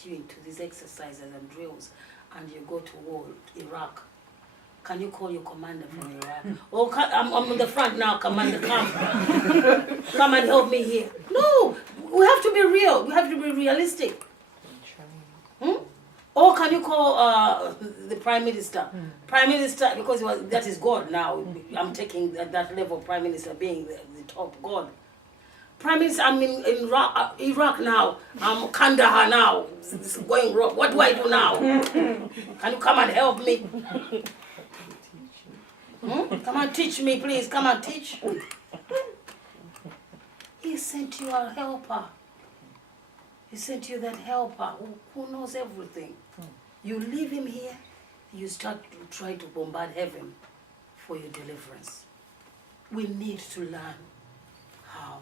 you into these exercises and drills, and you go to war, Iraq. Can you call your commander from Iraq? Oh, I'm on the front now, commander, come. Come and help me here. No, we have to be real. We have to be realistic. Or can you call the Prime Minister? Prime Minister, because that is God now. I'm taking that level of Prime Minister being the top God. Prime Minister, I'm in Iraq now. I'm Kandahar now. It's going wrong. What do I do now? Can you come and help me? Come and teach me, please. Come and teach. He sent you a helper. He sent you that helper who knows everything. You leave him here, you start to try to bombard heaven for your deliverance. We need to learn how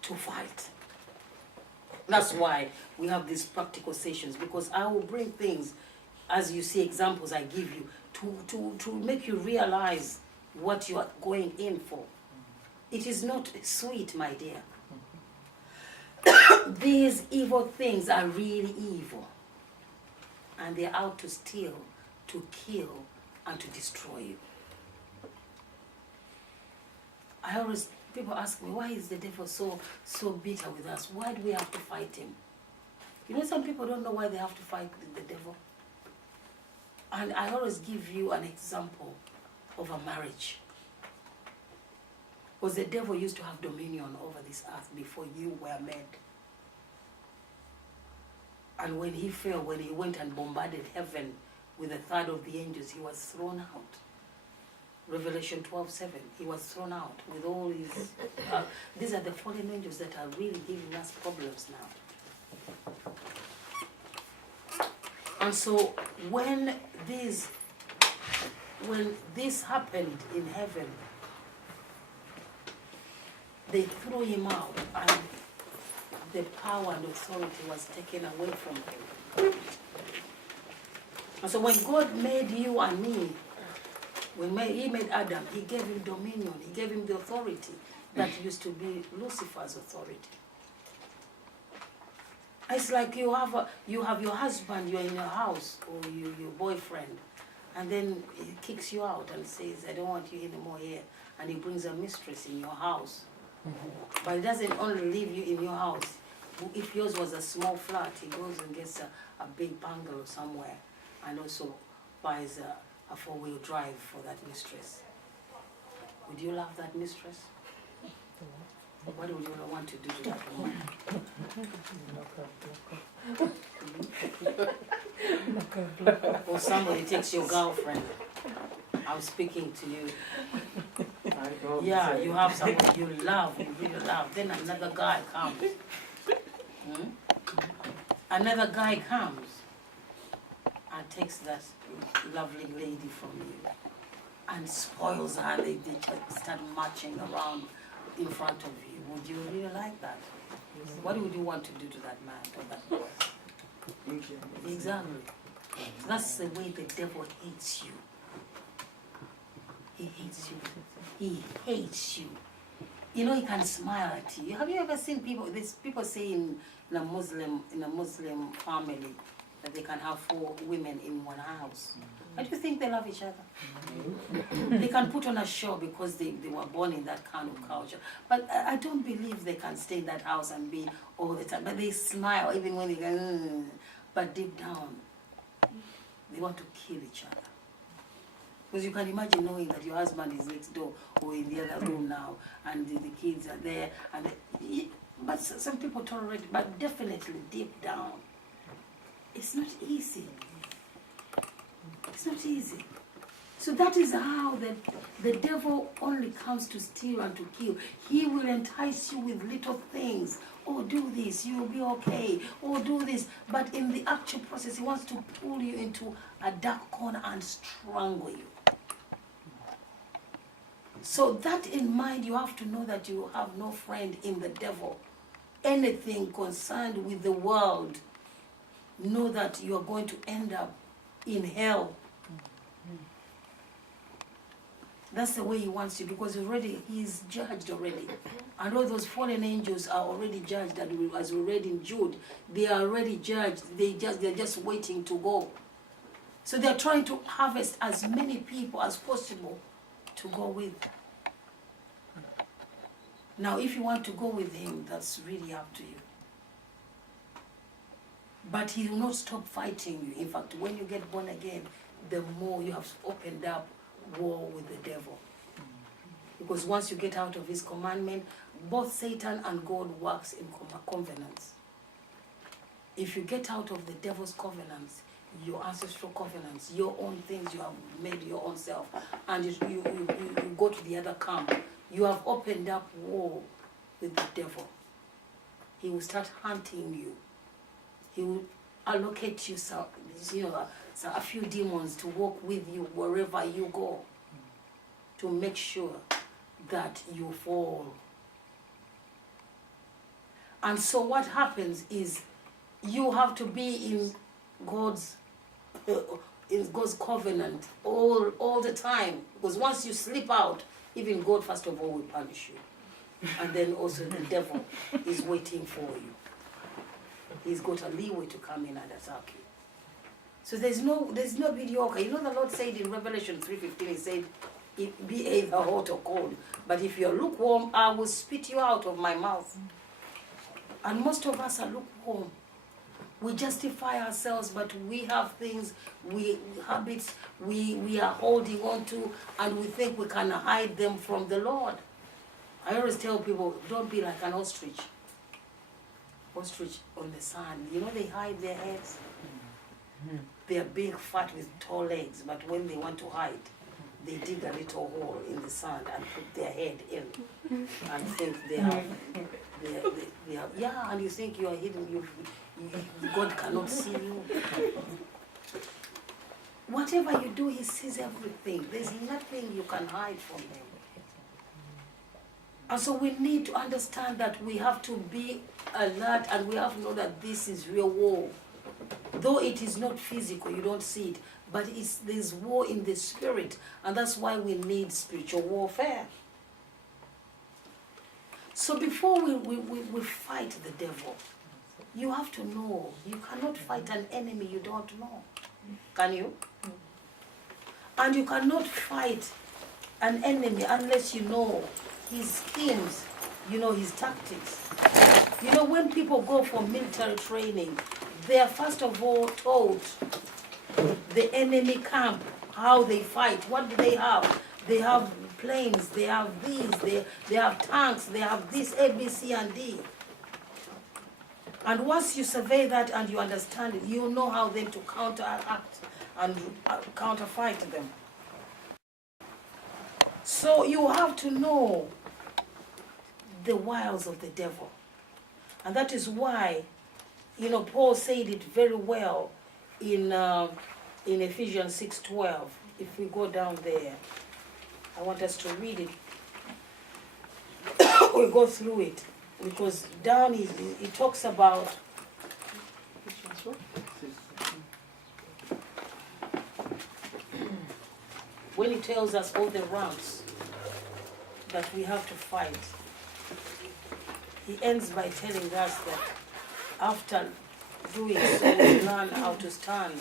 to fight. That's why we have these practical sessions, because I will bring things, as you see examples I give you, to make you realize what you are going in for. It is not sweet, my dear. These evil things are really evil. And they're out to steal, to kill, and to destroy you. People ask me, why is the devil so bitter with us? Why do we have to fight him? You know, some people don't know why they have to fight the devil. And I always give you an example of a marriage. Because the devil used to have dominion over this earth before you were made. And when he fell, when he went and bombarded heaven with a third of the angels, he was thrown out. Revelation 12:7, he was thrown out with all his... these are the fallen angels that are really giving us problems now. And so when this happened in heaven, they threw him out, and the power and authority was taken away from him. And so when God made you and me, when he made Adam, he gave him dominion, he gave him the authority that used to be Lucifer's authority. It's like you have your husband, you're in your house, or your boyfriend, and then he kicks you out and says, I don't want you anymore here, and he brings a mistress in your house. But he doesn't only leave you in your house. If yours was a small flat, he goes and gets a big bungalow somewhere, and also buys a 4-wheel drive for that mistress. Would you love that mistress? What would you want to do to that woman? Or somebody takes your girlfriend. I'm speaking to you. Yeah, you have somebody you love, you really love. Then another guy comes. Another guy comes and takes that lovely lady from you and spoils her. They just start marching around in front of you. Would you really like that? What would you want to do to that man or that boy? Exactly. That's the way the devil hates you. He hates you. He hates you. You know, he can smile at you. Have you ever seen people? There's people say in a Muslim family that they can have 4 women in one house. How do you think they love each other? They can put on a show because they were born in that kind of culture. But I don't believe they can stay in that house and be all the time. But they smile even when they go, but deep down, they want to kill each other. Because you can imagine knowing that your husband is next door or in the other room now, and the kids are there. But some people tolerate it, but definitely deep down, it's not easy. It's not easy. So that is how the devil only comes to steal and to kill. He will entice you with little things. Oh, do this, you will be okay. Oh, do this. But in the actual process, he wants to pull you into a dark corner and strangle you. So that in mind, you have to know that you have no friend in the devil. Anything concerned with the world, know that you are going to end up in hell. That's the way he wants you, because he's judged already. And all those fallen angels are already judged, and as we read in Jude, they are already judged. They're just waiting to go. So they're trying to harvest as many people as possible to go with. Now, if you want to go with him, that's really up to you. But he will not stop fighting you. In fact, when you get born again, the more you have opened up war with the devil. Because once you get out of his commandment, both Satan and God works in covenants. If you get out of the devil's covenants, your ancestral covenants, your own things you have made your own self, and you go to the other camp, you have opened up war with the devil. He will start hunting you. He will allocate you a few demons to walk with you wherever you go, to make sure that you fall. And so what happens is you have to be in God's covenant all the time, because once you slip out, even God first of all will punish you, and then also the devil is waiting for you. He's got a leeway to come in and attack you. So there's no mediocre. You know, the Lord said in Revelation 3:15, he said, be either hot or cold, but if you're lukewarm, I will spit you out of my mouth. And most of us are lukewarm. We justify ourselves, but we have things, habits we are holding on to, and we think we can hide them from the Lord. I always tell people, don't be like an ostrich. Ostrich on the sand. You know, they hide their heads. They are big, fat, with tall legs, but when they want to hide, they dig a little hole in the sand and put their head in, and think they have, yeah, and you think you are hidden, God cannot see you. Whatever you do, he sees everything. There's nothing you can hide from him. And so we need to understand that we have to be alert, and we have to know that this is real war. Though it is not physical, you don't see it, but there's war in the spirit, and that's why we need spiritual warfare. So before we fight the devil, you have to know, you cannot fight an enemy you don't know. Can you? And you cannot fight an enemy unless you know his schemes, you know his tactics. You know, when people go for military training, they are first of all taught the enemy camp, how they fight. What do they have? They have planes, they have these, they have tanks, they have this, A, B, C, and D. And once you survey that and you understand it, you know how then to counteract and counterfight them. So you have to know the wiles of the devil. And that is why, you know, Paul said it very well in Ephesians 6:12. If we go down there, I want us to read it. We'll go through it, because down he talks about when he tells us all the ranks that we have to fight. He ends by telling us that after doing so, we learn how to stand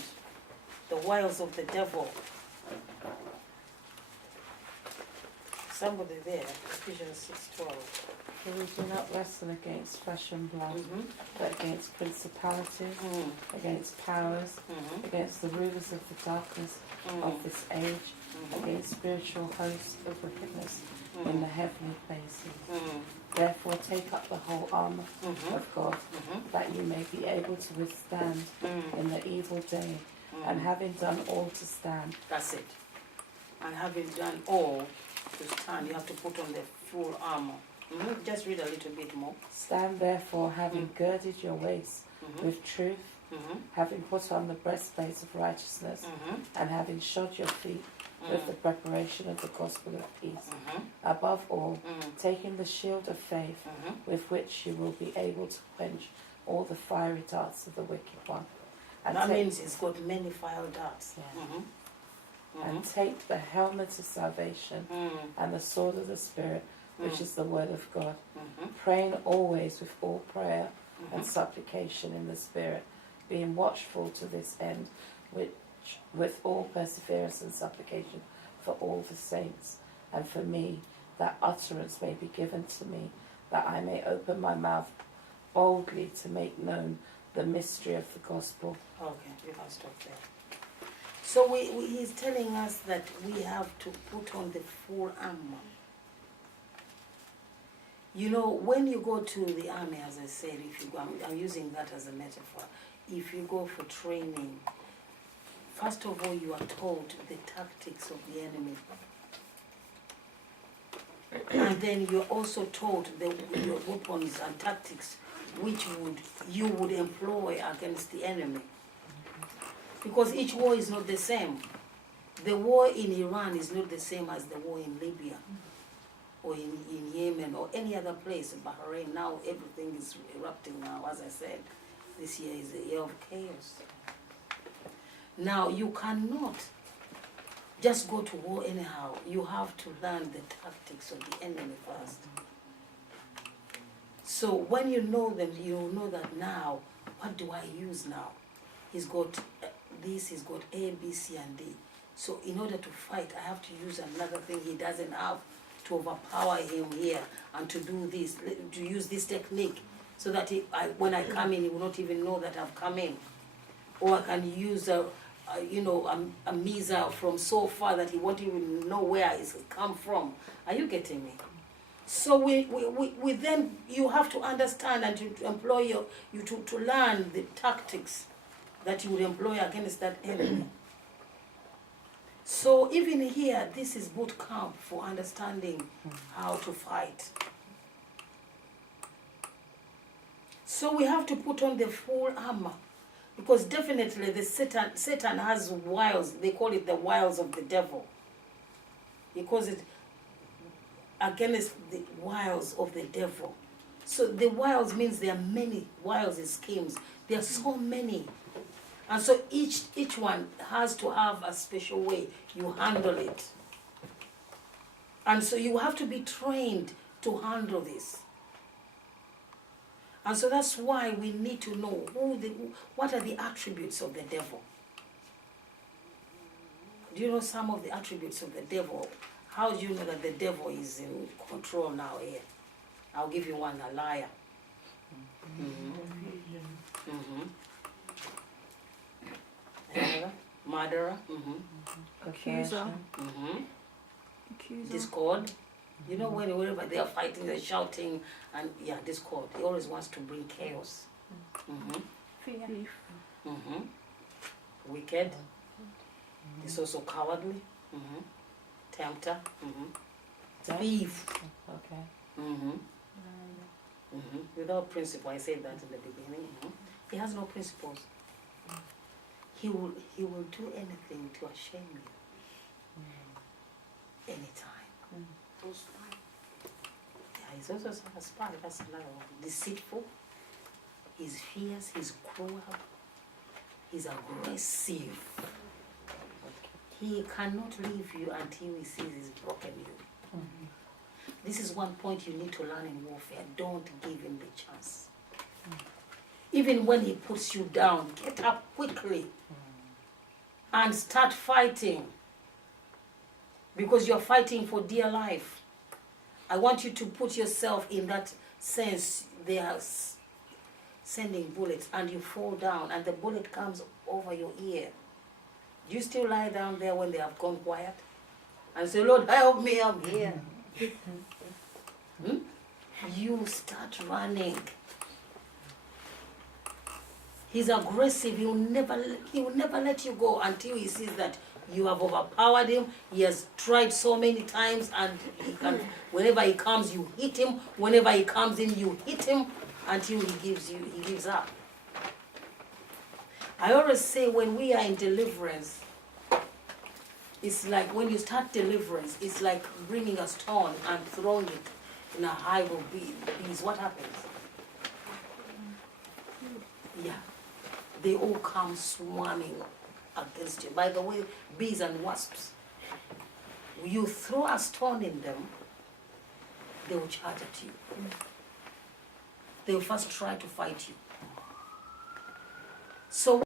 the wiles of the devil. Somebody there, Ephesians 6:12. For we do not wrestle against flesh and blood, but against principalities, against powers, against the rulers of the darkness of this age, against spiritual hosts of wickedness in the heavenly places. Therefore take up the whole armour of God, that you may be able to withstand in the evil day, and having done all to stand. That's it. And having done all to stand, you have to put on the full armour. Just read a little bit more. Stand therefore, having girded your waist with truth, having put on the breastplate of righteousness, and having shod your feet with the preparation of the gospel of peace. Above all, taking the shield of faith, with which you will be able to quench all the fiery darts of the wicked one. And that means it's got many fiery darts. Yeah. and take the helmet of salvation and the sword of the Spirit, which is the word of God, praying always with all prayer and supplication in the Spirit, being watchful to this end, which with all perseverance and supplication for all the saints, and for me, that utterance may be given to me, that I may open my mouth boldly to make known the mystery of the gospel. Okay, you can stop there. So he's telling us that we have to put on the full armor. You know, when you go to the army, as I said, if you go, I'm using that as a metaphor. If you go for training, first of all, you are taught the tactics of the enemy. And then you're also taught your weapons and tactics which you would employ against the enemy. Because each war is not the same. The war in Iran is not the same as the war in Libya or in Yemen or any other place, Bahrain. Now everything is erupting now, as I said. This year is a year of chaos. Now you cannot just go to war anyhow. You have to learn the tactics of the enemy first. So when you know them, you know that now, what do I use now? He's got this, he's got A, B, C, and D. So in order to fight, I have to use another thing he doesn't have to overpower him here and to do this, to use this technique so that when I come in, he will not even know that I've come in. Or I can use a missile from so far that he won't even know where it's come from. Are you getting me? So we then, you have to understand and to employ to learn the tactics that you would employ against that enemy. So even here, this is boot camp for understanding how to fight. So we have to put on the full armor. Because definitely the Satan has wiles. They call it the wiles of the devil. He calls it against the wiles of the devil. So the wiles means there are many wiles and schemes. There are so many. And so each one has to have a special way you handle it. And so you have to be trained to handle this. And so that's why we need to know what are the attributes of the devil. Do you know some of the attributes of the devil? How do you know that the devil is in control now here? I'll give you one, a liar. Another? Murderer. Accuser. Discord. You know, whenever they are fighting, they're shouting, and discord. He always wants to bring chaos. Fear. Wicked. He's also cowardly. Tempter. Thief. Okay. Without principle, I said that in the beginning. He has no principles. He will do anything to shame you. Anytime. He's also a spy. That's another one. Deceitful. He's fierce. He's cruel. He's aggressive. He cannot leave you until he sees he's broken you. This is one point you need to learn in warfare. Don't give him the chance. Even when he puts you down, get up quickly and start fighting. Because you're fighting for dear life. I want you to put yourself in that sense. They are sending bullets and you fall down and the bullet comes over your ear. Do you still lie down there when they have gone quiet? And say, Lord, help me, I'm here. You start running. He's aggressive. He will never let you go until he sees that you have overpowered him. He has tried so many times, and whenever he comes, you hit him. Whenever he comes in, you hit him until he gives up. I always say when we are in deliverance, it's like when you start deliverance, it's like bringing a stone and throwing it in a hive of bees. What happens? Yeah, they all come swarming against you. By the way, bees and wasps, you throw a stone in them, they will charge at you. They will first try to fight you. So